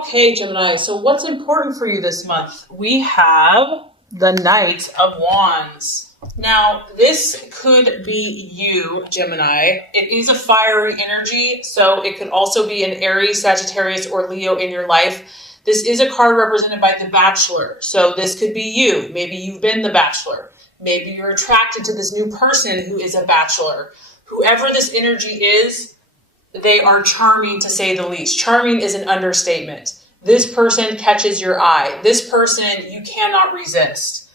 Okay, Gemini, so what's important for you this month? We have the Knight of Wands. Now, this could be you, Gemini. It is a fiery energy, so it could also be an Aries, Sagittarius, or Leo in your life. This is a card represented by the Bachelor, so this could be you. Maybe you've been the Bachelor. Maybe you're attracted to this new person who is a Bachelor. Whoever this energy is, they are charming, to say the least. Charming is an understatement. This person catches your eye. This person you cannot resist.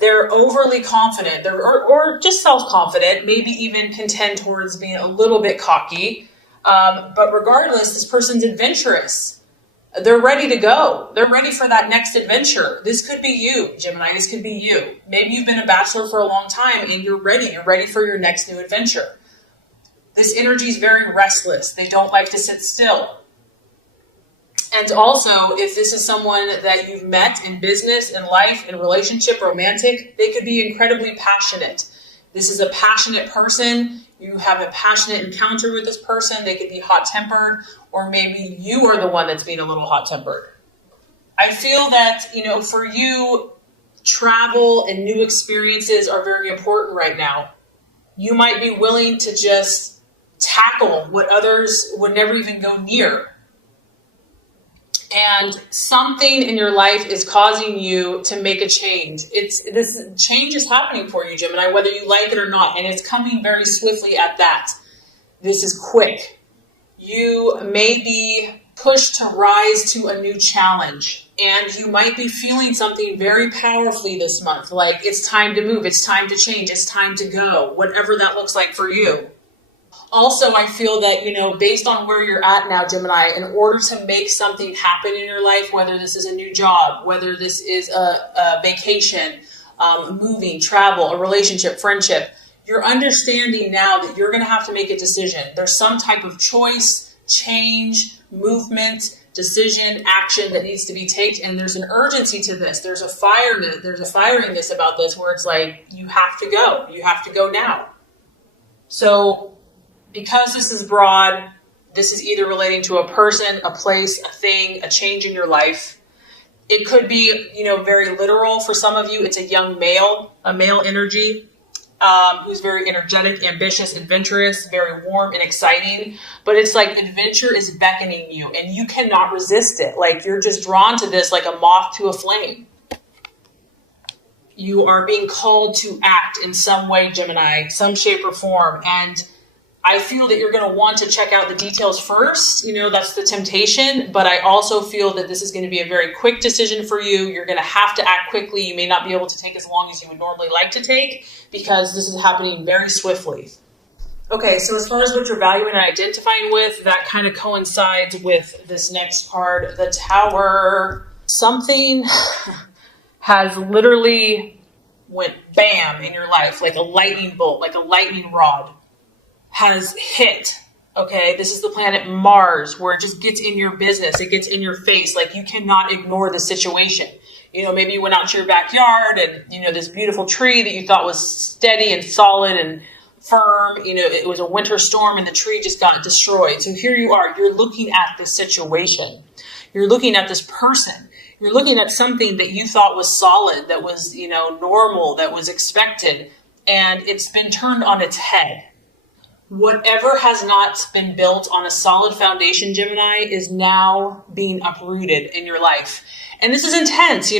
They're overly confident, or just self-confident, maybe even can tend towards being a little bit cocky. But regardless, this person's adventurous. They're ready to go. They're ready for that next adventure. This could be you, Gemini. This could be you. Maybe you've been a Bachelor for a long time and you're ready. You're ready for your next new adventure. This energy is very restless. They don't like to sit still. And also, if this is someone that you've met in business, in life, in relationship, romantic, they could be incredibly passionate. This is a passionate person. You have a passionate encounter with this person. They could be hot-tempered, or maybe you are the one that's being a little hot-tempered. I feel that, for you, travel and new experiences are very important right now. You might be willing to just tackle what others would never even go near. And something in your life is causing you to make a change. This change is happening for you, Gemini, whether you like it or not, and it's coming very swiftly at that. This is quick. You may be pushed to rise to a new challenge, and you might be feeling something very powerfully this month, like it's time to move, it's time to change, it's time to go, whatever that looks like for you. Also, I feel that, based on where you're at now, Gemini, in order to make something happen in your life, whether this is a new job, whether this is a vacation, moving, travel, a relationship, friendship, you're understanding now that you're going to have to make a decision. There's some type of choice, change, movement, decision, action that needs to be taken. And there's an urgency to this. There's a firiness about this where it's like, you have to go. You have to go now. So, because this is broad, this is either relating to a person, a place, a thing, a change in your life. It could be, very literal for some of you. It's a young male, a male energy, who's very energetic, ambitious, adventurous, very warm and exciting. But it's like adventure is beckoning you and you cannot resist it. Like you're just drawn to this like a moth to a flame. You are being called to act in some way, Gemini, some shape or form. And I feel that you're going to want to check out the details first. That's the temptation. But I also feel that this is going to be a very quick decision for you. You're going to have to act quickly. You may not be able to take as long as you would normally like to take because this is happening very swiftly. Okay, so as far as what you're valuing and identifying with, that kind of coincides with this next card, the Tower. Something has literally went bam in your life, like a lightning bolt, like a lightning rod. Has hit, okay? This is the planet Mars, where it just gets in your business. It gets in your face. Like, you cannot ignore the situation. Maybe you went out to your backyard and, this beautiful tree that you thought was steady and solid and firm, it was a winter storm and the tree just got destroyed. So here you are. You're looking at this situation. You're looking at this person. You're looking at something that you thought was solid, that was, normal, that was expected, and it's been turned on its head. Whatever has not been built on a solid foundation, Gemini, is now being uprooted in your life. And this is intense,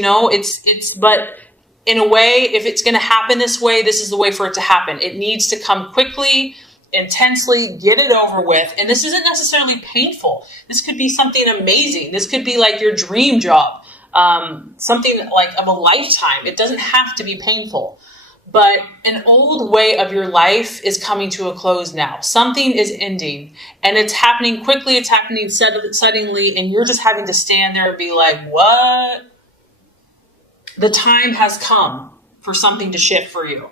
but in a way, if it's going to happen this way, this is the way for it to happen. It needs to come quickly, intensely, get it over with. And this isn't necessarily painful. This could be something amazing. This could be like your dream job, something like of a lifetime. It doesn't have to be painful. But an old way of your life is coming to a close now. Something is ending and it's happening quickly. It's happening suddenly. And you're just having to stand there and be like, what? The time has come for something to shift for you.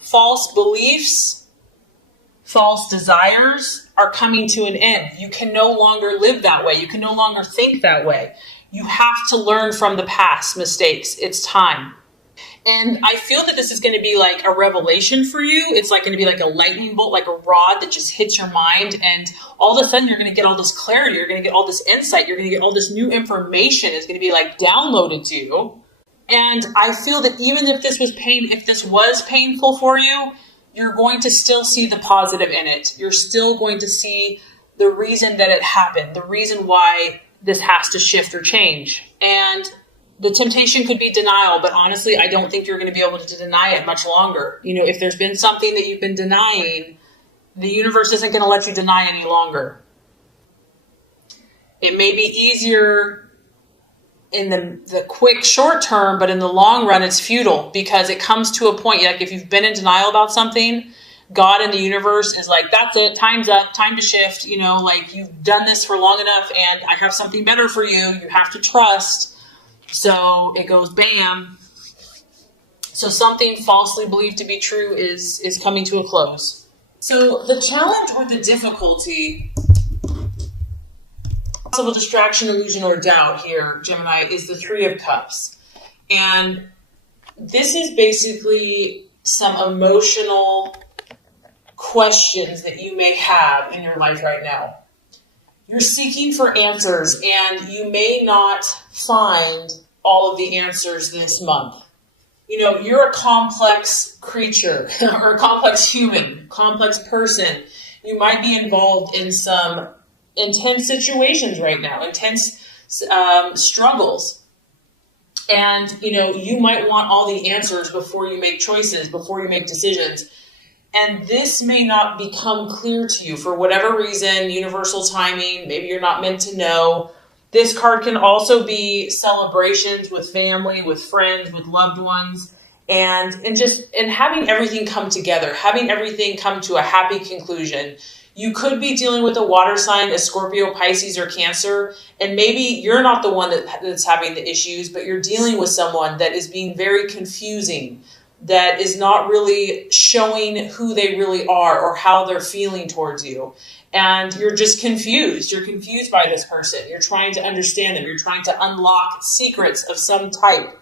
False beliefs, false desires are coming to an end. You can no longer live that way. You can no longer think that way. You have to learn from the past mistakes. It's time. And I feel that this is going to be like a revelation for you. It's like going to be like a lightning bolt, like a rod that just hits your mind. And all of a sudden you're going to get all this clarity. You're going to get all this insight. You're going to get all this new information. It's going to be like downloaded to you. And I feel that even if this was painful for you, you're going to still see the positive in it. You're still going to see the reason that it happened, the reason why this has to shift or change. And the temptation could be denial, but honestly, I don't think you're going to be able to deny it much longer. You know, if there's been something that you've been denying, the universe isn't going to let you deny any longer. It may be easier in the quick short term, but in the long run, it's futile because it comes to a point, like if you've been in denial about something, God and the universe is like, that's it, time's up, time to shift, you know, like you've done this for long enough and I have something better for you. You have to trust. So it goes bam. So something falsely believed to be true is coming to a close. So the challenge or the difficulty, possible distraction, illusion, or doubt here, Gemini, is the Three of Cups. And this is basically some emotional questions that you may have in your life right now. You're seeking for answers, and you may not find all of the answers this month. You know, you're a complex creature, or a complex human, complex person. You might be involved in some intense situations right now, intense struggles. And, you know, you might want all the answers before you make choices, before you make decisions. And this may not become clear to you for whatever reason, universal timing, maybe you're not meant to know. This card can also be celebrations with family, with friends, with loved ones, and having everything come together, having everything come to a happy conclusion. You could be dealing with a water sign, a Scorpio, Pisces, or Cancer, and maybe you're not the one that's having the issues, but you're dealing with someone that is being very confusing, that is not really showing who they really are or how they're feeling towards you. And you're just confused. You're confused by this person. You're trying to understand them. You're trying to unlock secrets of some type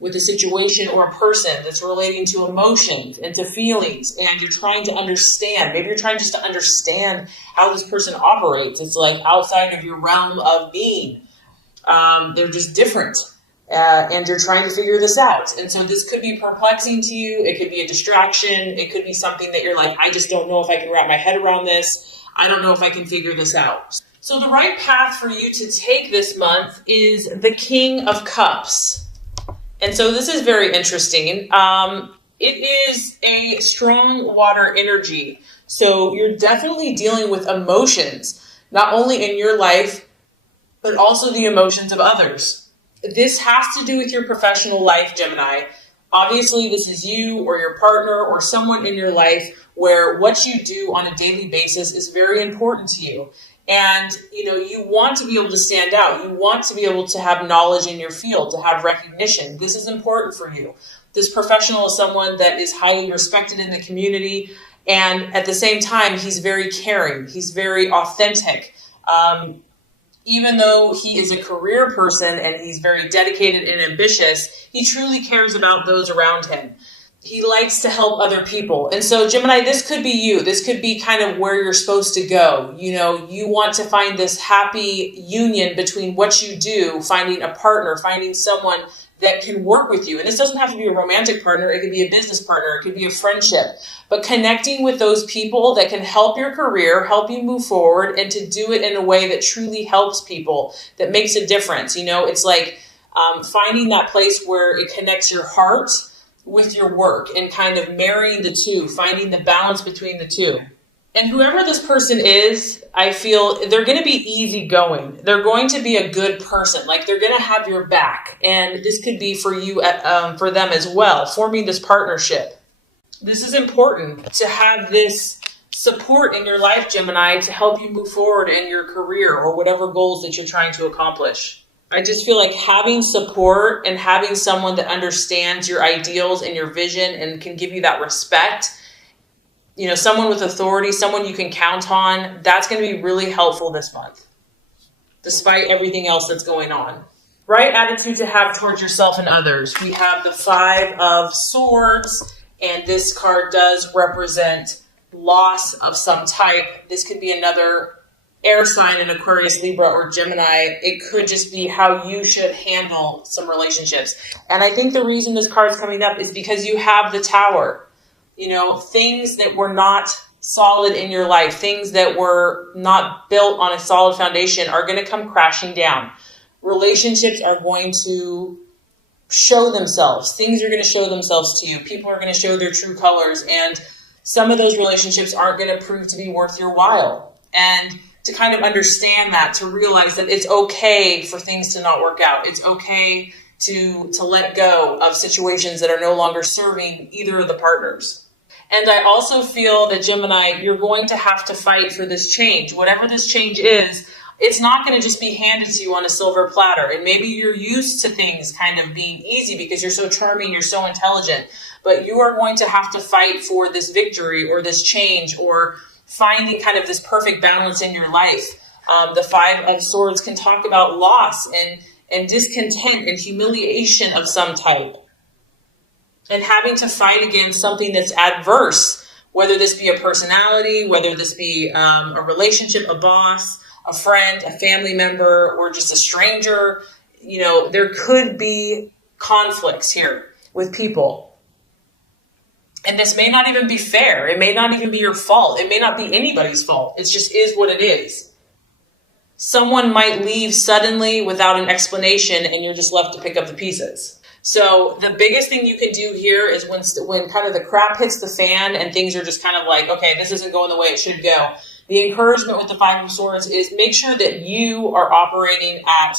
with a situation or a person that's relating to emotions and to feelings. And you're trying to understand. Maybe you're trying just to understand how this person operates. It's like outside of your realm of being. They're just different. And you're trying to figure this out. And so this could be perplexing to you. It could be a distraction. It could be something that you're like, I just don't know if I can wrap my head around this. I don't know if I can figure this out. So the right path for you to take this month is the King of Cups. And so this is very interesting. It is a strong water energy. So you're definitely dealing with emotions, not only in your life, but also the emotions of others. This has to do with your professional life, Gemini. Obviously, this is you or your partner or someone in your life where what you do on a daily basis is very important to you. And, you know, you want to be able to stand out. You want to be able to have knowledge in your field, to have recognition. This is important for you. This professional is someone that is highly respected in the community. And at the same time, he's very caring. He's very authentic. Even though he is a career person and he's very dedicated and ambitious, he truly cares about those around him. He likes to help other people. And so, Gemini, this could be you. This could be kind of where you're supposed to go. You know, you want to find this happy union between what you do, finding a partner, finding someone that can work with you. And this doesn't have to be a romantic partner. It could be a business partner. It could be a friendship. But connecting with those people that can help your career, help you move forward, and to do it in a way that truly helps people, that makes a difference. You know, it's like finding that place where it connects your heart with your work and kind of marrying the two, finding the balance between the two. And whoever this person is, I feel they're going to be easygoing. They're going to be a good person. Like they're going to have your back. And this could be for you, for them as well, forming this partnership. This is important to have this support in your life, Gemini, to help you move forward in your career or whatever goals that you're trying to accomplish. I just feel like having support and having someone that understands your ideals and your vision and can give you that respect, you know, someone with authority, someone you can count on, that's going to be really helpful this month, despite everything else that's going on. right attitude to have towards yourself and others. We have the Five of Swords, and this card does represent loss of some type. This could be another air sign in Aquarius, Libra, or Gemini. It could just be how you should handle some relationships. And I think the reason this card's coming up is because you have the Tower. You know, things that were not solid in your life, things that were not built on a solid foundation are going to come crashing down. Relationships are going to show themselves. Things are going to show themselves to you. People are going to show their true colors. And some of those relationships aren't going to prove to be worth your while. And to kind of understand that, to realize that it's okay for things to not work out. It's okay to let go of situations that are no longer serving either of the partners. And I also feel that, Gemini, you're going to have to fight for this change. Whatever this change is, it's not going to just be handed to you on a silver platter. And maybe you're used to things kind of being easy because you're so charming, you're so intelligent. But you are going to have to fight for this victory or this change or finding kind of this perfect balance in your life. The Five of Swords can talk about loss and discontent and humiliation of some type. And having to fight against something that's adverse, whether this be a personality, whether this be a relationship, a boss, a friend, a family member, or just a stranger. You know, there could be conflicts here with people. And this may not even be fair. It may not even be your fault. It may not be anybody's fault. It just is what it is. Someone might leave suddenly without an explanation and you're just left to pick up the pieces. So the biggest thing you can do here is when kind of the crap hits the fan and things are just kind of like, okay, this isn't going the way it should go. The encouragement with the Five of Swords is make sure that you are operating at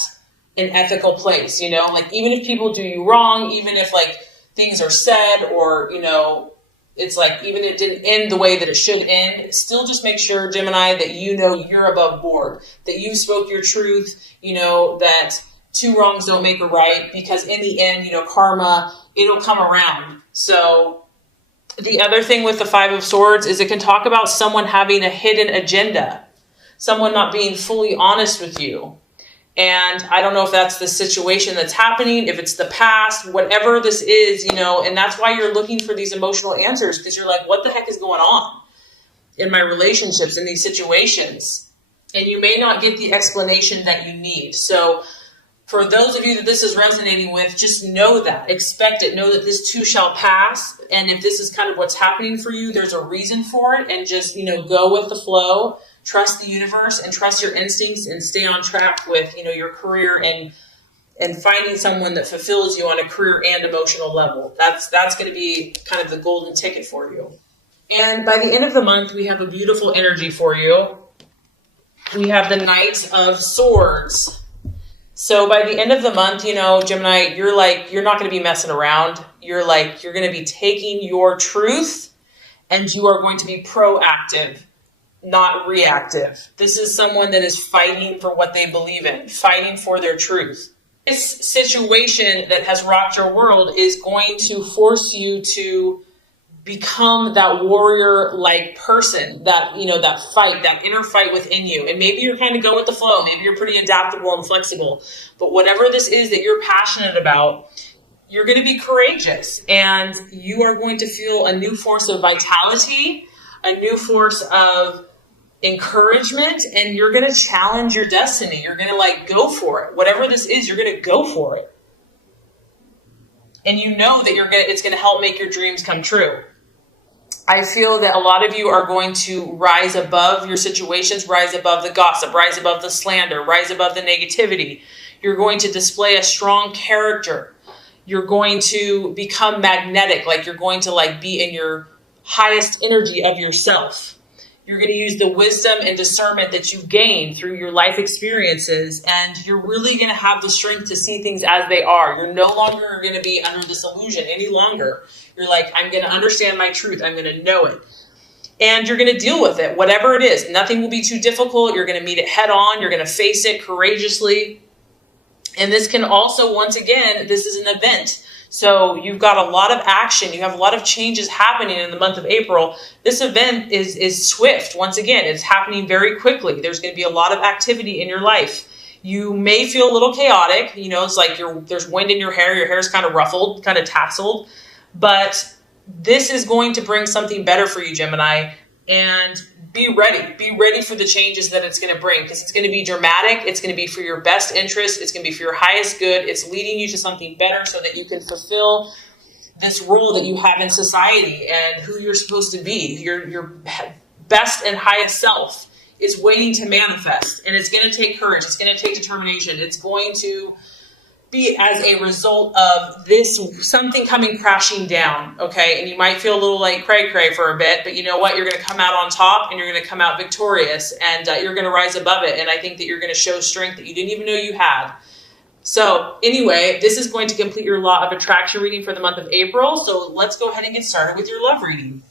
an ethical place, you know, like even if people do you wrong, even if like things are said or, you know, it's like even if it didn't end the way that it should end, still just make sure, Gemini, that you know you're above board, that you spoke your truth, you know, that two wrongs don't make a right, because in the end, you know, karma, it'll come around. So the other thing with the Five of Swords is it can talk about someone having a hidden agenda, someone not being fully honest with you. And I don't know if that's the situation that's happening, if it's the past, whatever this is, you know, and that's why you're looking for these emotional answers, because you're like, what the heck is going on in my relationships, in these situations? And you may not get the explanation that you need. So for those of you that this is resonating with, just know that, expect it, know that this too shall pass. And if this is kind of what's happening for you, there's a reason for it, and just, you know, go with the flow, trust the universe and trust your instincts and stay on track with, you know, your career and finding someone that fulfills you on a career and emotional level. That's going to be kind of the golden ticket for you. And by the end of the month, we have a beautiful energy for you. We have the Knight of Swords. So by the end of the month, you know, Gemini, you're not going to be messing around. You're going to be taking your truth and you are going to be proactive, not reactive. This is someone that is fighting for what they believe in, fighting for their truth. This situation that has rocked your world is going to force you to become that warrior-like person, that, you know, that fight, that inner fight within you. And maybe you're kind of going with the flow. Maybe you're pretty adaptable and flexible. But whatever this is that you're passionate about, you're going to be courageous. And you are going to feel a new force of vitality, a new force of encouragement, and you're going to challenge your destiny. You're going to go for it. Whatever this is, you're going to go for it. And you know that it's going to help make your dreams come true. I feel that a lot of you are going to rise above your situations, rise above the gossip, rise above the slander, rise above the negativity. You're going to display a strong character. You're going to become magnetic, you're going to be in your highest energy of yourself. You're going to use the wisdom and discernment that you've gained through your life experiences, and you're really going to have the strength to see things as they are. You're no longer going to be under this illusion any longer. You're I'm going to understand my truth. I'm going to know it. And you're going to deal with it, whatever it is. Nothing will be too difficult. You're going to meet it head on. You're going to face it courageously. And this can also, once again, this is an event. So you've got a lot of action. You have a lot of changes happening in the month of April. This event is swift. Once again, it's happening very quickly. There's going to be a lot of activity in your life. You may feel a little chaotic. You know, it's like there's wind in your hair's kind of ruffled, kind of tasseled, but this is going to bring something better for you, Gemini, and be ready. Be ready for the changes that it's going to bring, because it's going to be dramatic. It's going to be for your best interest. It's going to be for your highest good. It's leading you to something better so that you can fulfill this role that you have in society and who you're supposed to be. Your best and highest self is waiting to manifest, and it's going to take courage. It's going to take determination. It's going to be as a result of this, something coming crashing down, okay? And you might feel a little like cray-cray for a bit, but you know what? You're going to come out on top, and you're going to come out victorious, and you're going to rise above it, and I think that you're going to show strength that you didn't even know you had. So anyway, this is going to complete your law of attraction reading for the month of April, so let's go ahead and get started with your love reading.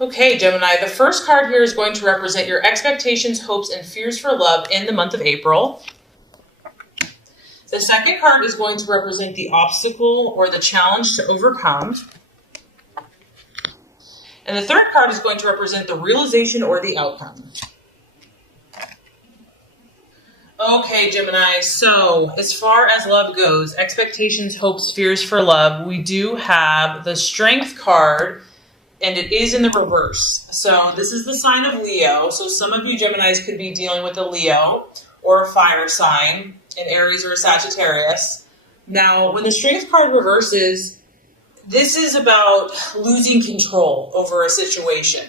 Okay, Gemini, the first card here is going to represent your expectations, hopes, and fears for love in the month of April. The second card is going to represent the obstacle or the challenge to overcome. And the third card is going to represent the realization or the outcome. Okay, Gemini, so as far as love goes, expectations, hopes, fears for love, we do have the Strength card, and it is in the reverse. So this is the sign of Leo. So some of you Geminis could be dealing with a Leo or a fire sign, an Aries or a Sagittarius. Now, when the Strength card reverses, this is about losing control over a situation.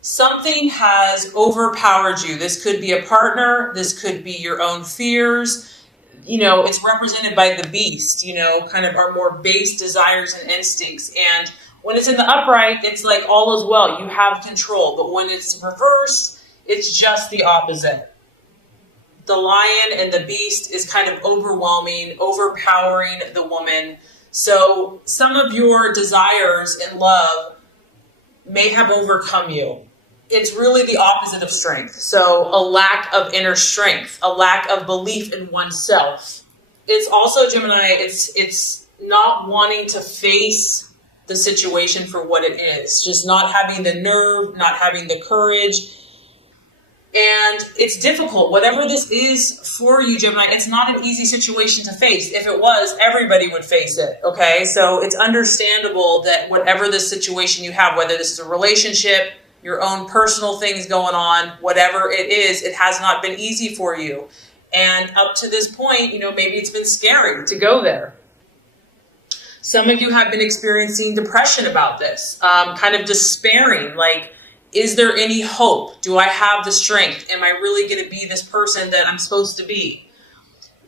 Something has overpowered you. This could be a partner. This could be your own fears. You know, it's represented by the beast, you know, kind of our more base desires and instincts. And when it's in the upright, it's like all is well. You have control. But when it's reversed, it's just the opposite. The lion and the beast is kind of overwhelming, overpowering the woman. So some of your desires in love may have overcome you. It's really the opposite of strength. So a lack of inner strength, a lack of belief in oneself. It's also, Gemini, it's not wanting to face the situation for what it is. Just not having the nerve, not having the courage. And it's difficult. Whatever this is for you, Gemini, it's not an easy situation to face. If it was, everybody would face it, okay? So it's understandable that whatever this situation you have, whether this is a relationship, your own personal things going on, whatever it is, it has not been easy for you. And up to this point, you know, maybe it's been scary to go there. Some of you have been experiencing depression about this, kind of despairing, like, is there any hope? Do I have the strength? Am I really going to be this person that I'm supposed to be?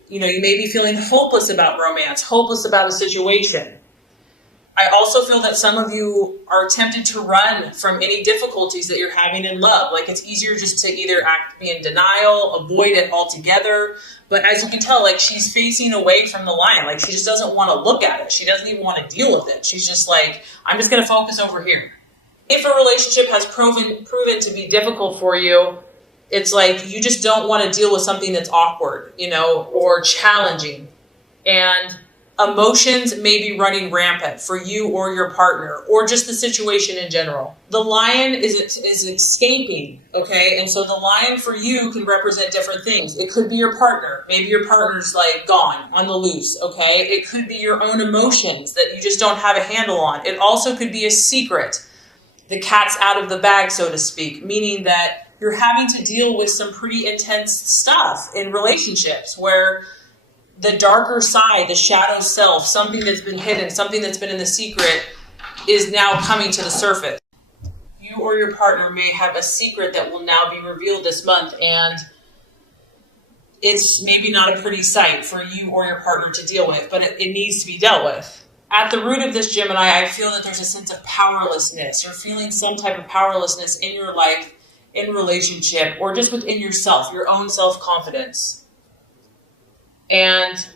You know, you may be feeling hopeless about romance, hopeless about a situation. I also feel that some of you are tempted to run from any difficulties that you're having in love. Like, it's easier just to either be in denial, avoid it altogether. But as you can tell, like, she's facing away from the lion. Like, she just doesn't want to look at it. She doesn't even want to deal with it. She's just like, I'm just going to focus over here. If a relationship has proven to be difficult for you, it's like you just don't want to deal with something that's awkward, you know, or challenging. And emotions may be running rampant for you or your partner, or just the situation in general. The lion is escaping, okay? And so the lion for you can represent different things. It could be your partner. Maybe your partner's like gone, on the loose, okay? It could be your own emotions that you just don't have a handle on. It also could be a secret. The cat's out of the bag, so to speak, meaning that you're having to deal with some pretty intense stuff in relationships where the darker side, the shadow self, something that's been hidden, something that's been in the secret is now coming to the surface. You or your partner may have a secret that will now be revealed this month, and it's maybe not a pretty sight for you or your partner to deal with, but it needs to be dealt with. At the root of this, Gemini, I feel that there's a sense of powerlessness. You're feeling some type of powerlessness in your life, in relationship, or just within yourself, your own self-confidence. And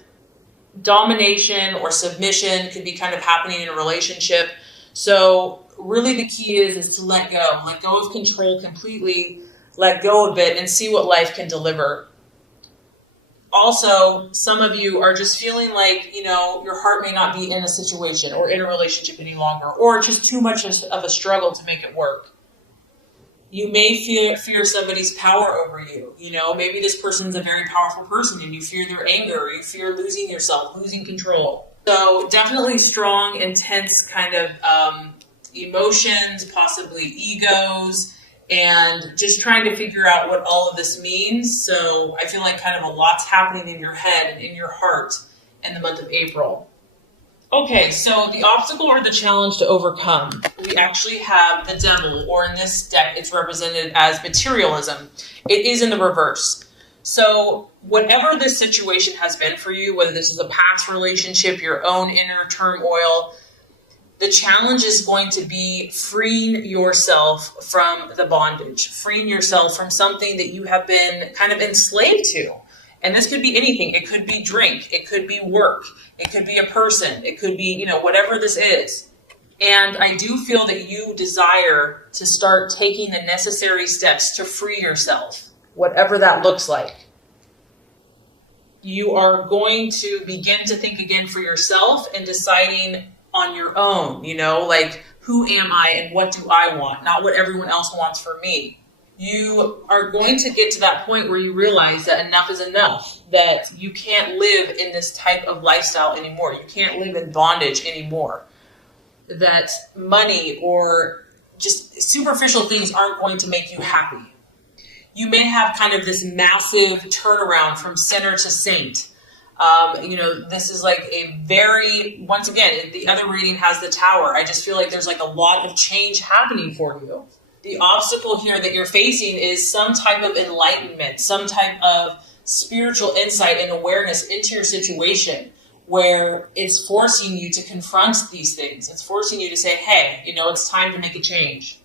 domination or submission could be kind of happening in a relationship. So really the key is to let go of control completely, let go of it, and see what life can deliver. Also, some of you are just feeling like, you know, your heart may not be in a situation or in a relationship any longer, or just too much of a struggle to make it work. You may fear somebody's power over you. You know, maybe this person's a very powerful person and you fear their anger, or you fear losing yourself, losing control. So definitely strong, intense kind of emotions, possibly egos, and just trying to figure out what all of this means. So I feel like kind of a lot's happening in your head and in your heart in the month of April. Okay, so the obstacle or the challenge to overcome, we actually have the devil, or in this deck, it's represented as materialism. It is in the reverse. So whatever this situation has been for you, whether this is a past relationship, your own inner turmoil, the challenge is going to be freeing yourself from the bondage, freeing yourself from something that you have been kind of enslaved to. And this could be anything. It could be drink. It could be work. It could be a person. It could be, whatever this is. And I do feel that you desire to start taking the necessary steps to free yourself, whatever that looks like. You are going to begin to think again for yourself and deciding on your own, like, who am I and what do I want? Not what everyone else wants for me. You are going to get to that point where you realize that enough is enough, that you can't live in this type of lifestyle anymore. You can't live in bondage anymore. That money or just superficial things aren't going to make you happy. You may have kind of this massive turnaround from sinner to saint. This is like once again, the other reading has the Tower. I just feel like there's like a lot of change happening for you. The obstacle here that you're facing is some type of enlightenment, some type of spiritual insight and awareness into your situation, where it's forcing you to confront these things. It's forcing you to say, hey, it's time to make a change.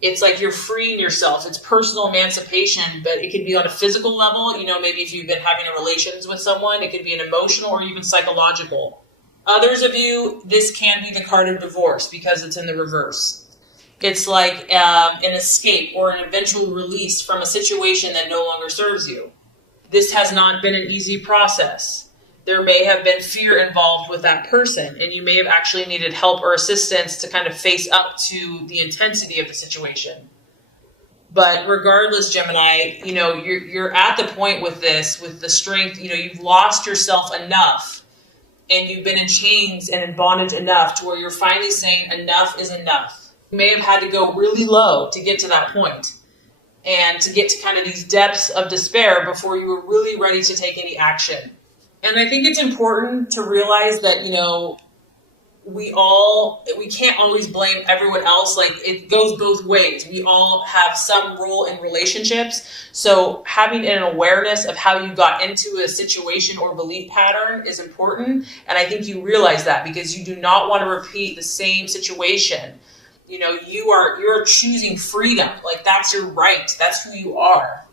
It's like you're freeing yourself. It's personal emancipation, but it could be on a physical level. Maybe if you've been having relations with someone, it could be an emotional or even psychological. Others of you, this can be the card of divorce because it's in the reverse. It's like an escape or an eventual release from a situation that no longer serves you. This has not been an easy process. There may have been fear involved with that person, and you may have actually needed help or assistance to kind of face up to the intensity of the situation. But regardless, Gemini, you're at the point with this, with the strength, you've lost yourself enough, and you've been in chains and in bondage enough to where you're finally saying enough is enough. You may have had to go really low to get to that point and to get to kind of these depths of despair before you were really ready to take any action. And I think it's important to realize that, we can't always blame everyone else. Like, it goes both ways. We all have some role in relationships. So having an awareness of how you got into a situation or belief pattern is important. And I think you realize that because you do not want to repeat the same situation. You're choosing freedom. Like, that's your right. That's who you are.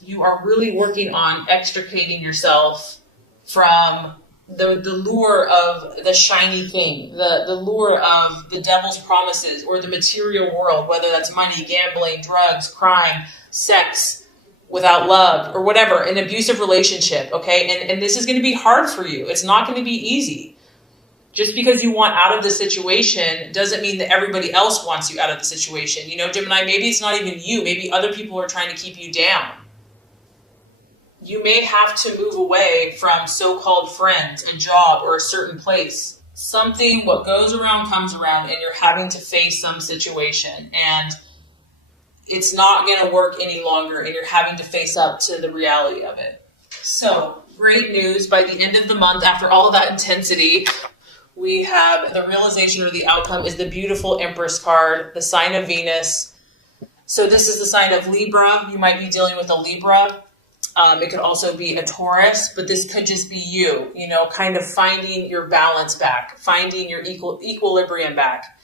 You are really working on extricating yourself from the lure of the shiny thing, the lure of the devil's promises or the material world, whether that's money, gambling, drugs, crime, sex without love, or whatever, an abusive relationship, okay? And this is going to be hard for you. It's not going to be easy. Just because you want out of the situation doesn't mean that everybody else wants you out of the situation. Gemini, maybe it's not even you. Maybe other people are trying to keep you down. You may have to move away from so-called friends, a job, or a certain place. Something, what goes around comes around, and you're having to face some situation. And it's not going to work any longer, and you're having to face up to the reality of it. So, great news. By the end of the month, after all of that intensity, we have the realization or the outcome is the beautiful Empress card, the sign of Venus. So this is the sign of Libra. You might be dealing with a Libra. It could also be a Taurus, but this could just be you, kind of finding your balance back, finding your equilibrium back.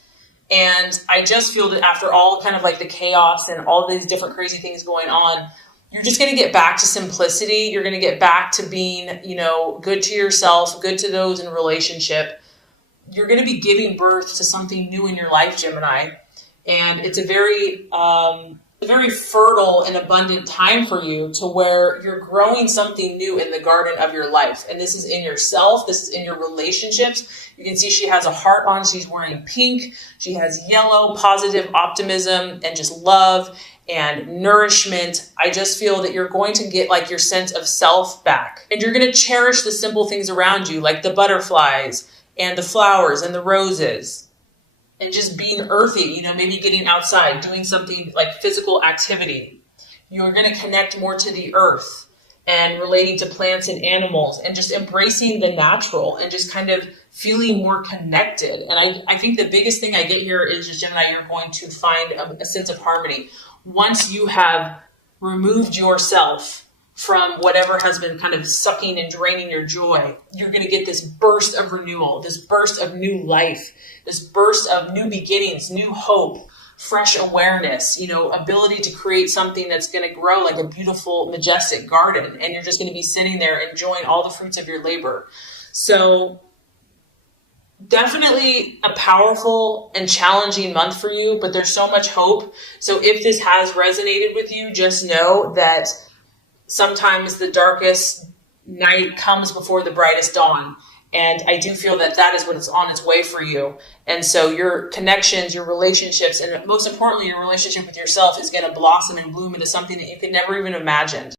And I just feel that after all kind of like the chaos and all these different crazy things going on, you're just going to get back to simplicity. You're going to get back to being, good to yourself, good to those in a relationship. You're going to be giving birth to something new in your life, Gemini. And it's a very a very fertile and abundant time for you to where you're growing something new in the garden of your life. And this is in yourself. This is in your relationships. You can see she has a heart on. She's wearing pink. She has yellow, positive optimism and just love and nourishment. I just feel that you're going to get like your sense of self back. And you're going to cherish the simple things around you, like the butterflies and the flowers and the roses. And just being earthy, maybe getting outside, doing something like physical activity. You're going to connect more to the earth and relating to plants and animals and just embracing the natural and just kind of feeling more connected. And I think the biggest thing I get here is just, Gemini, you're going to find a sense of harmony. Once you have removed yourself from whatever has been kind of sucking and draining your joy, you're going to get this burst of renewal, this burst of new life, this burst of new beginnings, new hope, fresh awareness, ability to create something that's going to grow like a beautiful, majestic garden. And you're just going to be sitting there enjoying all the fruits of your labor. So definitely a powerful and challenging month for you, but there's so much hope. So if this has resonated with you, just know that sometimes the darkest night comes before the brightest dawn. And I do feel that that is what is on its way for you. And so your connections, your relationships, and most importantly, your relationship with yourself is going to blossom and bloom into something that you could never even imagine.